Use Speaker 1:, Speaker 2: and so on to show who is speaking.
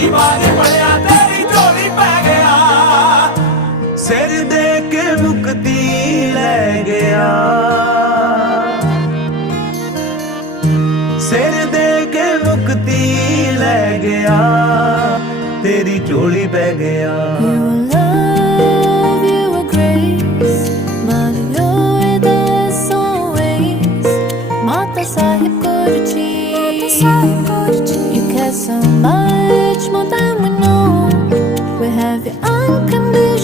Speaker 1: ਦੀ ਬਾਜ ਪੜਿਆ ਤੇਰੀ ਝੋਲੀ ਪੈ ਗਿਆ
Speaker 2: ਸਿਰ ਦੇ ਕੇ ਮੁਕਤੀ ਲੈ ਗਿਆ ਸਿਰ ਦੇ ਕੇ ਮੁਕਤੀ ਲੈ ਗਿਆ ਤੇਰੀ ਝੋਲੀ ਪੈ ਗਿਆ
Speaker 3: ਸਾਹਿਬ ਗੁਰੂ ਜੀ ਮਾਤਾ ਸਾਹਿਬ the unconditional.